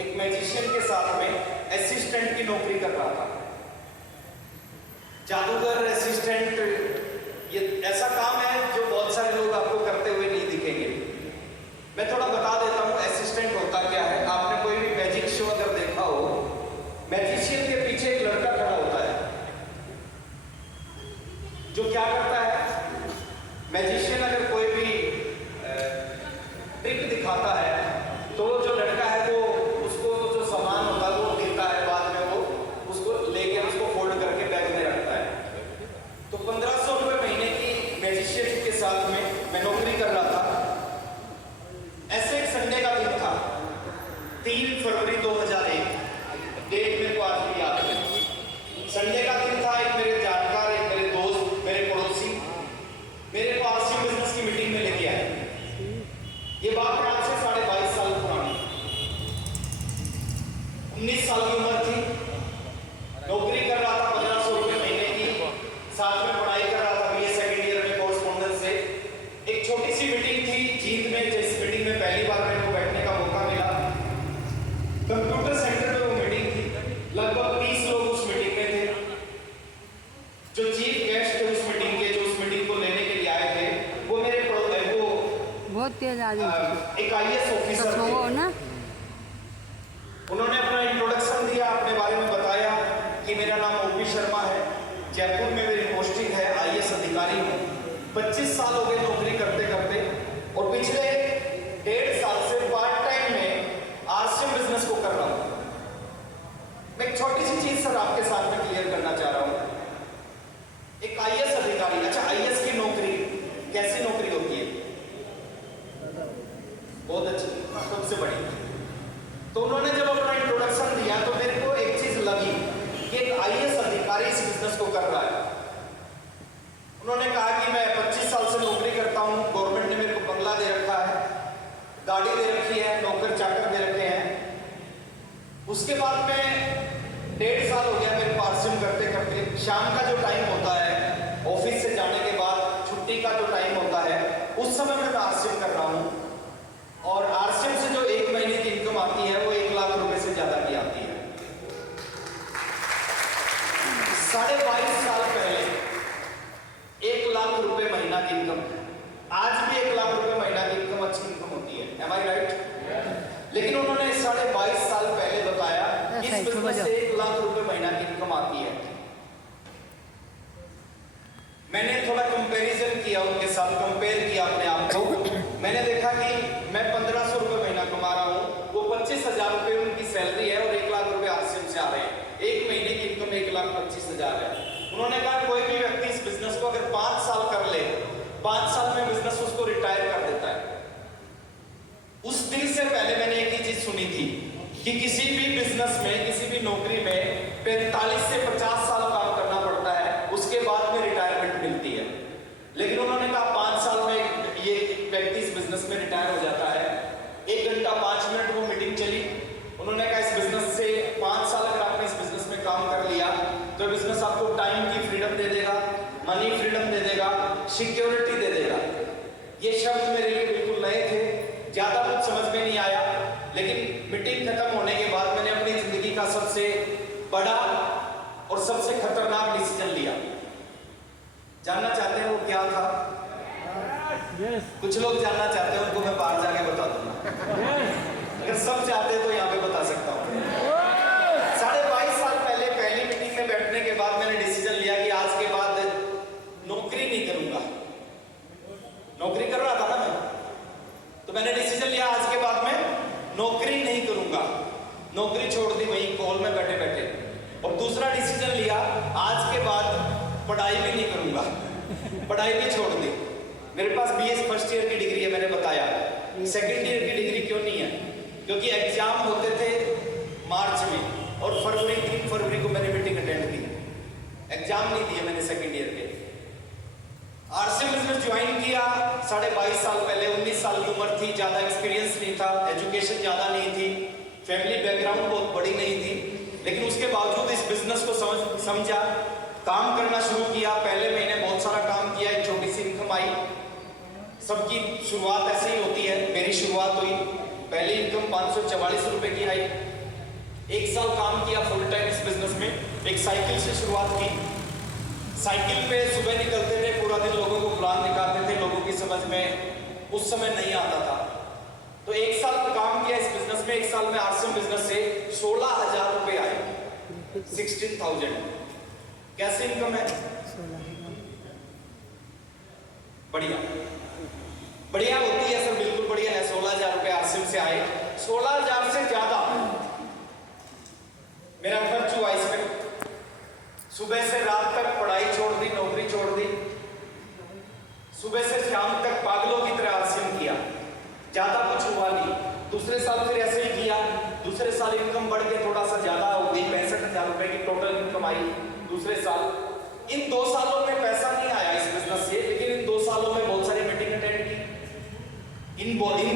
एक मैजिशियन के साथ में असिस्टेंट की नौकरी कर रहा था। जादूगर, असिस्टेंट, ये ऐसा काम है जो बहुत सारे लोग आपको करते हुए नहीं दिखेंगे। मैं थोड़ा बता देता हूँ असिस्टेंट होता क्या है। आपने कोई भी मैजिक शो अगर देखा हो, मैजिशियन के पीछे एक लड़का खड़ा होता है जो क्या करता है, मैजिशियन अगर कोई भी ट्रिक दिखाता है तो जो लड़का है वो उसको जो सामान होता है वो देता है, बाद में वो उसको लेके उसको फोल्ड करके बैग में रखता है। तो 1500 रुपये महीने की मैजिशियन के साथ में मैं नौकरी कर रहा था। ऐसे एक संडे का दिन था, 3 फरवरी 2001, डेट मेरे को आज भी याद है। संडे का दिन था। एक मेरे जानकार, एक मेरे दोस्त, मेरे पड़ोसी मेरे को आरसीएम बिजनेस की मीटिंग में लेके आए। ये बात है आज से 22.5 साल पुरानी। 19 साल की उम्र थी, नौकरी कर रहा था 1500 रुपये महीने की, साथ में पढ़ाई कर रहा था बीए सेकेंड ईयर में कॉरेस्पॉन्डेंस से। एक छोटी सी मीटिंग थी जींद में, जिस मीटिंग में पहली बार मेरे को बैठने का मौका मिला। कंप्यूटर सेंटर में वो मीटिंग थी, लगभग 30 लोग उस मीटिंग में थे। जो चीफ गेस्ट थे उस मीटिंग के, जो उस मीटिंग को लेने के लिए आए थे, वो मेरे बहुत तेज आदमी एक आईएएस ऑफिसर थे ना। उन्होंने अपना इंट्रोडक्शन दिया, अपने बारे में बताया कि मेरा नाम ओपी शर्मा है, जयपुर में मेरी पोस्टिंग है, आईएएस अधिकारी हूँ, 25 साल हो गए नौकरी करते करते, और पिछले 1.5 साल से पार्ट टाइम में आरसीएम बिजनेस को कर रहा हूँ। मैं एक छोटी सी चीज सर आपके साथ में क्लियर करना चाह रहा हूँ। एक आईएएस अधिकारी, अच्छा आईएएस की नौकरी कैसी नौकरी होती है? बहुत अच्छी, सबसे बड़ी। तो उन्होंने जब अपना इंट्रोडक्शन दिया तो मेरे को एक चीज लगी कि एक आईएएस अधिकारी इस बिजनेस को कर रहा है। उन्होंने कहा कि मैं 25 साल से नौकरी करता हूँ, गवर्नमेंट ने मेरे को बंगला दे रखा है, गाड़ी दे रखी है, नौकर चाकर दे रखे हैं। उसके बाद में 1.5 साल हो गया मेरे को आरसीएम करते करते। शाम का जो टाइम होता है, ऑफिस से जाने के बाद छुट्टी का जो टाइम होता है, उस समय में मैं आरसीएम कर रहा हूँ। और आरसीएम से जो 1 महीने की इनकम आती है वो 1 लाख रुपए से ज्यादा की आती है। 22.5 साल पहले 1 लाख रुपए महीना की इनकम, आज भी 1 लाख रुपए महीना की इनकम अच्छी इनकम होती है। एम आई राइट? लेकिन उन्होंने 22.5 साल पहले बताया इस बिजनेस से 1 लाख रुपए महीना की इनकम आती है। मैंने थोड़ा कंपैरिजन किया उनके साथ, कंपेयर किया अपने आप को। मैंने देखा कि मैं 1500 रुपये महीना कमा रहा हूँ, वो 25,000 रुपये उनकी सैलरी है और 1 लाख रुपए आरसीएम से आ रहे हैं। 1 महीने की इनकम 1,25,000 है। उन्होंने कहा कोई भी व्यक्ति इस बिजनेस को अगर 5 साल कर ले, 5 साल में बिजनेस उसको रिटायर कर देता है। उस दिन से पहले मैंने एक ही चीज सुनी थी कि किसी भी बिजनेस में, किसी भी नौकरी में 45 से 50 साल काम करना पड़ता है, उसके बाद में रिटायरमेंट मिलती है। लेकिन उन्होंने कहा 5 साल में ये व्यक्ति इस बिजनेस में रिटायर हो जाता है। 1 घंटा 5 मिनट वो मीटिंग चली। उन्होंने कहा इस बिजनेस से 5 साल अगर आपने इस बिजनेस में काम कर लिया तो बिजनेस आपको टाइम की फ्रीडम दे देगा, मनी फ्रीडम दे देगा, सिक्योरिटी दे देगा। ये शब्द मेरे लिए बिल्कुल नए थे, ज्यादा कुछ समझ में नहीं आया। लेकिन मीटिंग खत्म होने के बाद मैंने अपनी जिंदगी का सबसे बड़ा और सबसे खतरनाक डिसीजन लिया। जानना चाहते हैं वो क्या था? कुछ लोग जानना चाहते हैं, उनको मैं बाहर जाके बता दूंगा। अगर सब चाहते हैं तो यहाँ पे बता सकता हूँ। 22.5 साल पहले पहली मीटिंग में बैठने के बाद मैंने डिसीजन लिया कि आज के बाद नौकरी नहीं करूंगा। नौकरी कर रहा था ना मैं, तो मैंने डिसीजन लिया आज के बाद मैं नौकरी नहीं करूंगा। नौकरी छोड़ दी वहीं कॉल में बैठे बैठे। और दूसरा डिसीजन लिया, आज के बाद पढ़ाई भी नहीं करूंगा, पढ़ाई भी छोड़ दी। मेरे पास बीए फर्स्ट ईयर की डिग्री है, मैंने बताया। सेकंड ईयर की डिग्री क्यों नहीं है? क्योंकि एग्जाम होते थे मार्च में और 3 फरवरी को मैंने मीटिंग अटेंड की। एग्जाम नहीं दिए मैंने सेकंड ईयर के। आरसीएम बिजनेस ज्वाइन किया 22.5 साल पहले। 19 साल की उम्र थी, ज्यादा एक्सपीरियंस नहीं था, एजुकेशन ज्यादा नहीं थी, फैमिली बैकग्राउंड बहुत बड़ी नहीं थी। लेकिन उसके बावजूद इस बिजनेस को समझा, काम करना शुरू किया। पहले महीने बहुत सारा काम किया, एक छोटी सी इनकम आई। सबकी शुरुआत ऐसे ही होती है, मेरी शुरुआत हुई। पहली इनकम 544 रुपए की आई। 1 साल काम किया फुल टाइम इस बिजनेस में। एक साइकिल से शुरुआत की। साइकिल पे सुबह निकलते थे, पूरा दिन लोगों को प्लान दिखाते थे, लोगों की समझ में उस समय नहीं आता था। तो 1 साल काम किया इस बिजनेस में। 1 साल में आरसीएम बिजनेस से 16,000 रुपए आए, 16,000। कैसे इनकम है? बढ़िया बढ़िया होती है सर, बिल्कुल बढ़िया है। 16,000 रुपए आरसीएम से आए। 16,000 से ज्यादा मेरा खर्च हुआ इसमें। सुबह से रात तक पढ़ाई छोड़ दी, नौकरी छोड़ दी, सुबह से शाम तक पागलों की तरह आरसीएम किया, ज्यादा कुछ हुआ नहीं। दूसरे साल फिर ऐसे ही किया। दूसरे साल इनकम बढ़ के थोड़ा सा ज्यादा हो गई, 65,000 रुपए की टोटल इनकम आई दूसरे साल। इन 2 सालों में पैसा नहीं आया इस बिजनेस से, लेकिन इन 2 सालों में बहुत सारी मीटिंग अटेंड की। इन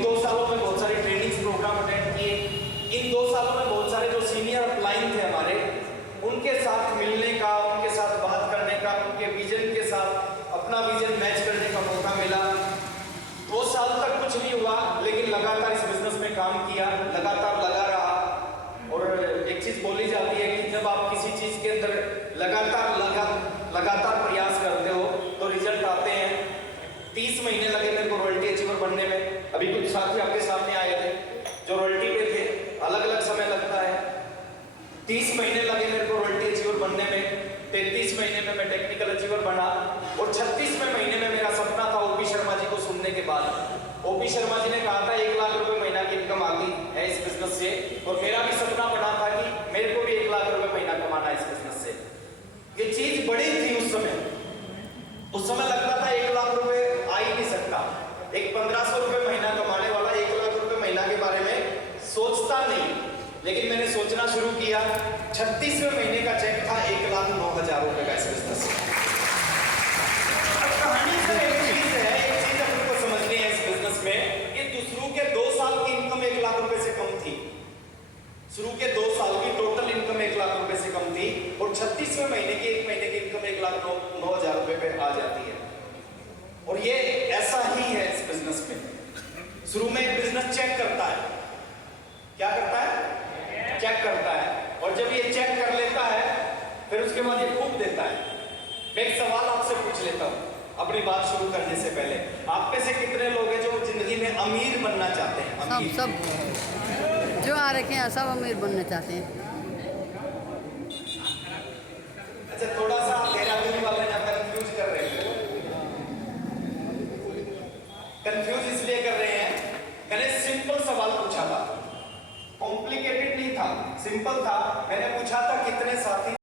2 सालों में बहुत सारी ट्रेनिंग्स प्रोग्राम अटेंड किए। इन 2 सालों में बहुत सारे जो सीनियर अपलाइन थे हमारे, उनके साथ मिलने का, उनके साथ बात करने का, उनके विजन के साथ अपना विजन मैच करने का मौका मिला। 2 साल तक कुछ नहीं हुआ, लेकिन लगातार इस बिजनेस में काम किया, लगातार लगा रहा। और एक चीज बोली जाती है कि जब आप किसी चीज के अंदर लगातार प्रयास करते हो तो रिजल्ट आते हैं। 30 महीने लगे मेरे को रॉयल्टी अचीवर बनने में। अभी कुछ साथी आपके सामने आए थे जो रॉयल्टी पे थे, अलग अलग समय लगता है। 30 महीने लगे मेरे को रॉयल्टी अचीवर बनने में। 33 महीने में मैं टेक्निकल अचीवर बना और 36वें महीने में मेरा सपना था ओपी शर्मा जी को सुनने के बाद। ओपी शर्मा जी ने कहा था 1 लाख रुपए महीना की इनकम आती है इस बिजनेस से, और मेरा भी सपना बना था कि मेरे को भी 1 लाख रुपए महीना कमाना है इस बिजनेस से। ये चीज बड़ी थी उस समय। उस समय लगता था 1 लाख रुपए आ ही नहीं सकता। एक 1500 रुपए महीना कमाने वाला 1 लाख रुपए महीना के बारे में सोचता नहीं। लेकिन मैंने सोचना शुरू किया। 36वें महीने का चेक था 1,09,000 रुपए का इस बिजनेस से। कहानी सर एक चीज है, एक चीज आपको समझनी है इस बिजनेस में कि शुरू के 2 साल की इनकम 1 लाख रुपए से कम थी। शुरू के 2 साल की टोटल इनकम 1 लाख रुपए से कम थी, और 36वें महीने की 1 महीने की इनकम 1,09,000 रुपए पे आ जाती है। और ये ऐसा ही है इस बिजनेस में। शुरू में एक बिजनेस चेक करता है। क्या करता है? चेक करता है। और जब ये चेक कर लेता है, फिर उसके बाद ये फूंक देता है। मैं एक सवाल आपसे पूछ लेता हूं अपनी बात शुरू करने से पहले। आप में से कितने लोग हैं जो जिंदगी में अमीर बनना चाहते हैं? अमीर। सब जो आ रखे हैं सब अमीर बनना चाहते हैं। अच्छा, थोड़ा सा देहरादून वाले ना कंफ्यूज कर रहे हैं। कंफ्यूज इसलिए कर रहे हैं, मैंने सिंपल सवाल पूछा था, कॉम्प्लिकेटेड नहीं था, सिंपल था। मैंने पूछा था कितने साथी